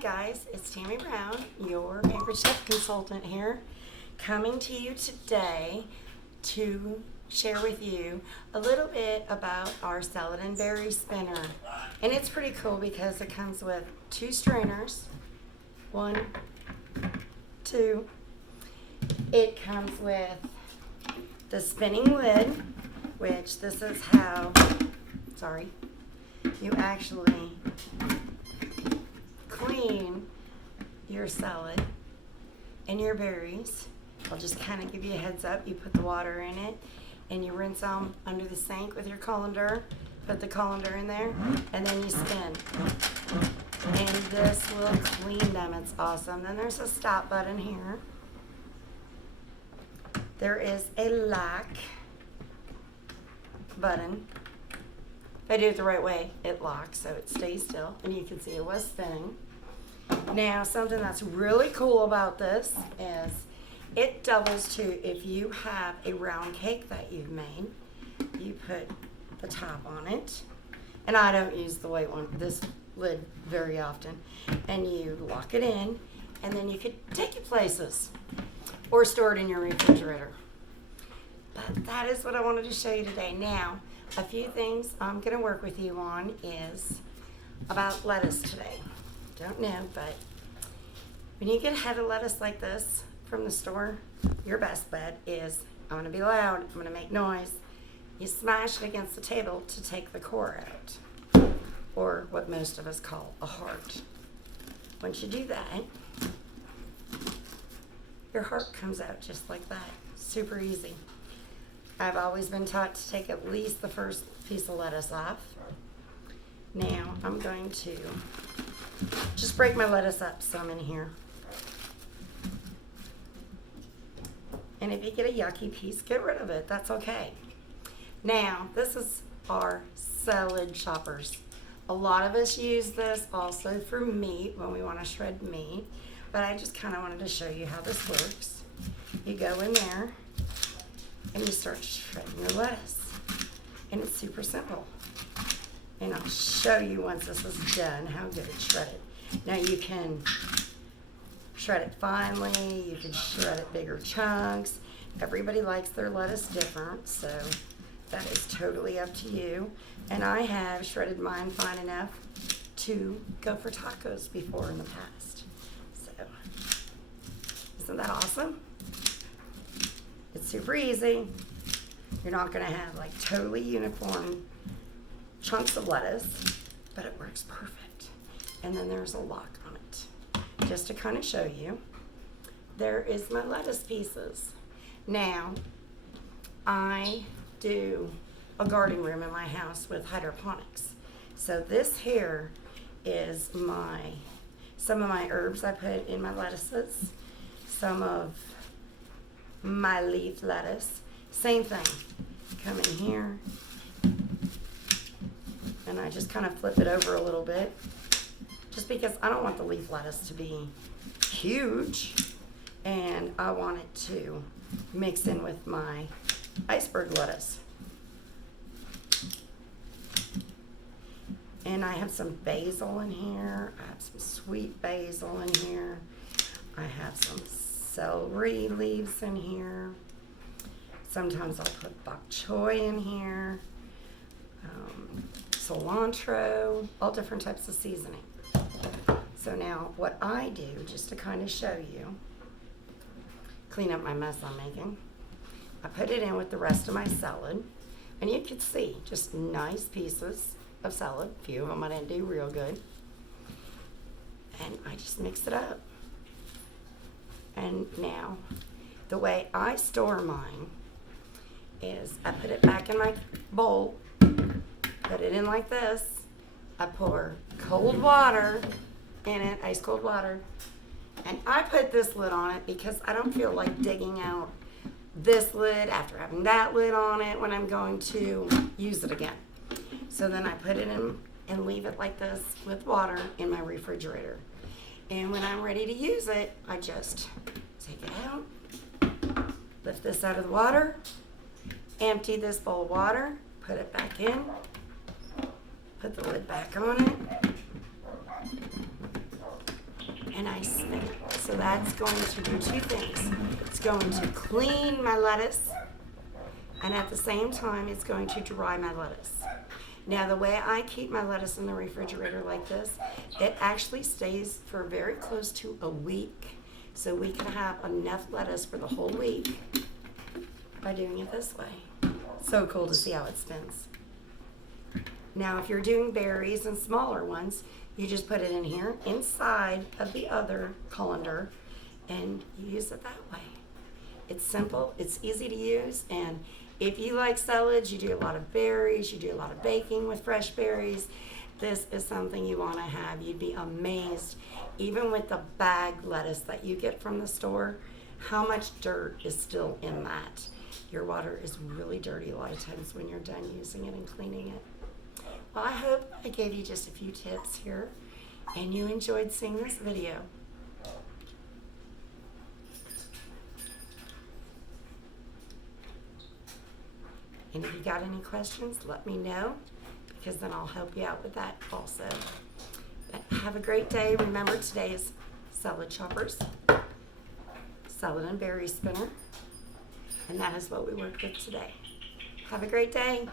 guys, it's Tammy Brown, your Pampered Chef consultant here, coming to you today to share with you a little bit about our salad and berry spinner. And it's pretty cool because it comes with 2 strainers, 1, 2. It comes with the spinning lid, which this is how, you actually clean your salad and your berries. I'll just kind of give you a heads up. You put the water in it and you rinse them under the sink with your colander. Put the colander in there and then you spin. And this will clean them. It's awesome. Then there's a stop button here. There is a lock button. If I do it the right way, it locks so it stays still and you can see it was spinning. Now, something that's really cool about this is it doubles to, if you have a round cake that you've made, you put the top on it, and I don't use the white one, this lid, very often, and you lock it in, and then you could take it places or store it in your refrigerator. But that is what I wanted to show you today. Now, a few things I'm going to work with you on is about lettuce today. Don't know, but when you get a head of lettuce like this from the store, your best bet is, I'm going to be loud, I'm going to make noise. You smash it against the table to take the core out, or what most of us call a heart. Once you do that, your heart comes out just like that. Super easy. I've always been taught to take at least the first piece of lettuce off. Now I'm going to just break my lettuce up some in here. And if you get a yucky piece, get rid of it. That's okay. Now, this is our salad choppers. A lot of us use this also for meat when we want to shred meat, but I just kind of wanted to show you how this works. You go in there and you start shredding your lettuce. And it's super simple. And I'll show you once this is done how good it's shredded. Now you can shred it finely, you can shred it bigger chunks. Everybody likes their lettuce different, so that is totally up to you. And I have shredded mine fine enough to go for tacos before in the past. So, isn't that awesome? It's super easy. You're not gonna have like totally uniform chunks of lettuce, but it works perfect. And then there's a lock on it. Just to kind of show you, there is my lettuce pieces. Now, I do a garden room in my house with hydroponics. So this here is some of my herbs I put in my lettuces, some of my leaf lettuce. Same thing. Come in here, and I just kind of flip it over a little bit, just because I don't want the leaf lettuce to be huge, and I want it to mix in with my iceberg lettuce. And I have some basil in here. I have some sweet basil in here. I have some celery leaves in here. Sometimes I'll put bok choy in here, cilantro, all different types of seasoning. So now what I do, just to kind of show you, clean up my mess I'm making, I put it in with the rest of my salad, and you can see just nice pieces of salad. A few of them I didn't do real good. And I just mix it up. And now, the way I store mine is I put it back in my bowl, put it in like this, I pour cold water in it, ice cold water, and I put this lid on it because I don't feel like digging out this lid after having that lid on it when I'm going to use it again. So then I put it in and leave it like this with water in my refrigerator. And when I'm ready to use it, I just take it out, lift this out of the water, empty this bowl of water, put it back in, put the lid back on it, and I spin it. So that's going to do two things. It's going to clean my lettuce, and at the same time, it's going to dry my lettuce. Now, the way I keep my lettuce in the refrigerator like this, it actually stays for very close to a week. So we can have enough lettuce for the whole week by doing it this way. So cool to see how it spins. Now, if you're doing berries and smaller ones, you just put it in here inside of the other colander and you use it that way. It's simple, it's easy to use, and if you like salads, you do a lot of berries, you do a lot of baking with fresh berries, this is something you want to have. You'd be amazed, even with the bag lettuce that you get from the store, how much dirt is still in that. Your water is really dirty a lot of times when you're done using it and cleaning it. Well, I hope I gave you just a few tips here and you enjoyed seeing this video. And if you got any questions, let me know, because then I'll help you out with that also. But have a great day. Remember, today is salad choppers, salad and berry spinner, and that is what we worked with today. Have a great day.